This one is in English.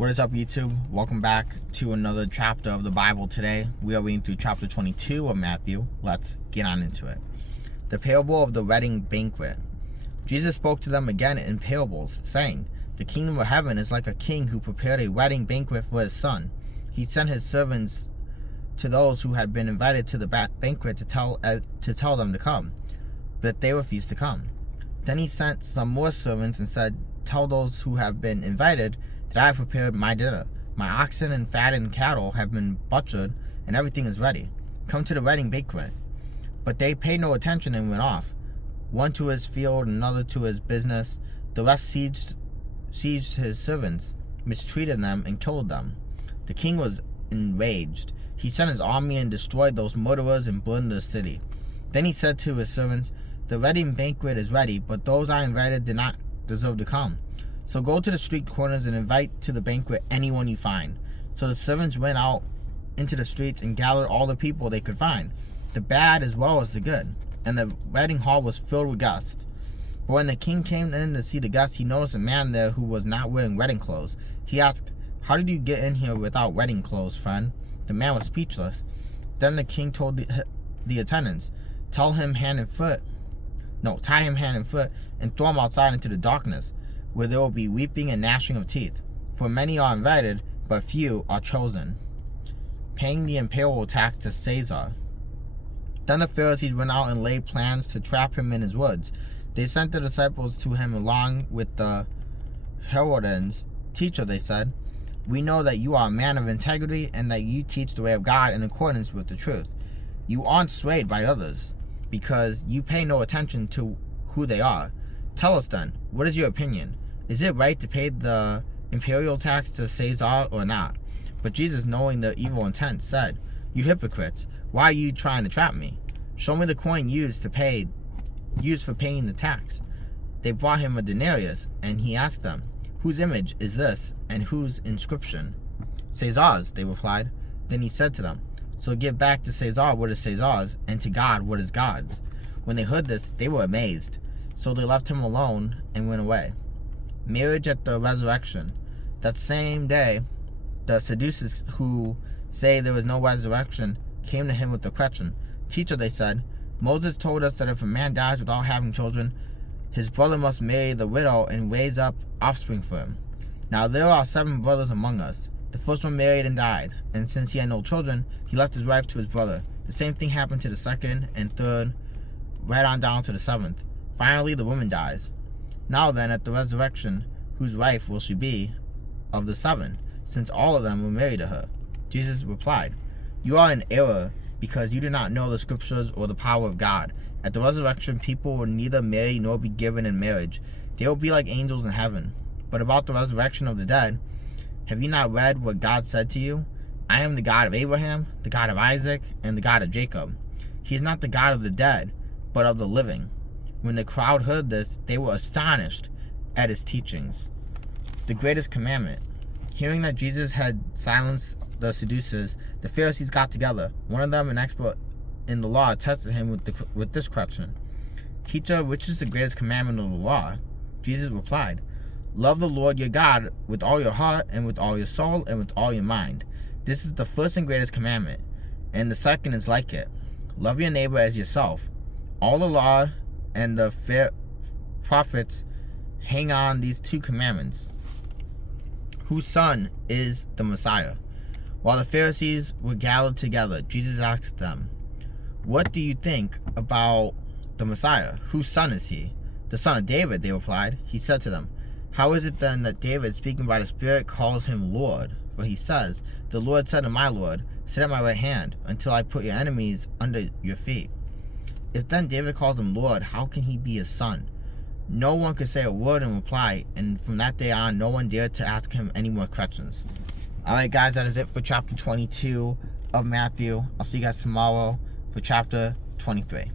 What is up, YouTube? Welcome back to another chapter of the Bible. Today we are reading through chapter 22 of Matthew. Let's get on into it. The parable of the wedding banquet. Jesus spoke to them again in parables, saying, "The kingdom of heaven is like a king who prepared a wedding banquet for his son. He sent his servants to those who had been invited to the banquet to tell them to come, but they refused to come. Then he sent some more servants and said, 'Tell those who have been invited that I have prepared my dinner. My oxen and fattened cattle have been butchered, and everything is ready. Come to the wedding banquet.' But they paid no attention and went off, one to his field, another to his business. The rest sieged his servants, mistreated them, and killed them. The king was enraged. He sent his army and destroyed those murderers and burned the city. Then he said to his servants, 'The wedding banquet is ready, but those I invited did not deserve to come. So go to the street corners and invite to the banquet anyone you find.' So the servants went out into the streets and gathered all the people they could find, the bad as well as the good, and the wedding hall was filled with guests. But when the king came in to see the guests, he noticed a man there who was not wearing wedding clothes. He asked, 'How did you get in here without wedding clothes, friend?' The man was speechless. Then the king told the attendants, 'Tie him hand and foot, and throw him outside into the darkness, where there will be weeping and gnashing of teeth. For many are invited, but few are chosen.' Paying the imperial tax to Caesar. Then the Pharisees went out and laid plans to trap him in his words. They sent the disciples to him along with the Herodians. 'Teacher,' they said, 'we know that you are a man of integrity and that you teach the way of God in accordance with the truth. You aren't swayed by others, because you pay no attention to who they are. Tell us then, what is your opinion? Is it right to pay the imperial tax to Caesar or not?' But Jesus, knowing their evil intent, said, 'You hypocrites, why are you trying to trap me? Show me the coin used for paying the tax.' They brought him a denarius, and he asked them, 'Whose image is this, and whose inscription?' 'Caesar's,' they replied. Then he said to them, 'So give back to Caesar what is Caesar's, and to God what is God's.' When they heard this, they were amazed. So they left him alone and went away. Marriage at the resurrection. That same day, the Sadducees, who say there is no resurrection, came to him with the question. 'Teacher,' they said, 'Moses told us that if a man dies without having children, his brother must marry the widow and raise up offspring for him. Now there are 7 brothers among us. The first one married and died, and since he had no children, he left his wife to his brother. The same thing happened to the second and third, right on down to the 7th. Finally, the woman dies. Now then, at the resurrection, whose wife will she be of the 7, since all of them were married to her?' Jesus replied, 'You are in error, because you do not know the scriptures or the power of God. At the resurrection, people will neither marry nor be given in marriage. They will be like angels in heaven. But about the resurrection of the dead, have you not read what God said to you? I am the God of Abraham, the God of Isaac, and the God of Jacob. He is not the God of the dead, but of the living.' When the crowd heard this, they were astonished at his teachings. The greatest commandment. Hearing that Jesus had silenced the Sadducees, the Pharisees got together. One of them, an expert in the law, tested him with this question. 'Teacher, which is the greatest commandment of the law?' Jesus replied, 'Love the Lord your God with all your heart and with all your soul and with all your mind. This is the first and greatest commandment, and the second is like it. Love your neighbor as yourself. All the law and the prophets hang on these 2 commandments. Whose son is the Messiah?' While the Pharisees were gathered together, Jesus asked them, 'What do you think about the Messiah? Whose son is he?' 'The son of David,' they replied. He said to them, 'How is it then that David, speaking by the Spirit, calls him Lord? For he says, the Lord said to my Lord, sit at my right hand until I put your enemies under your feet.' If then David calls him Lord, how can he be his son?' No one could say a word in reply, and from that day on, no one dared to ask him any more questions." Alright guys, that is it for chapter 22 of Matthew. I'll see you guys tomorrow for chapter 23.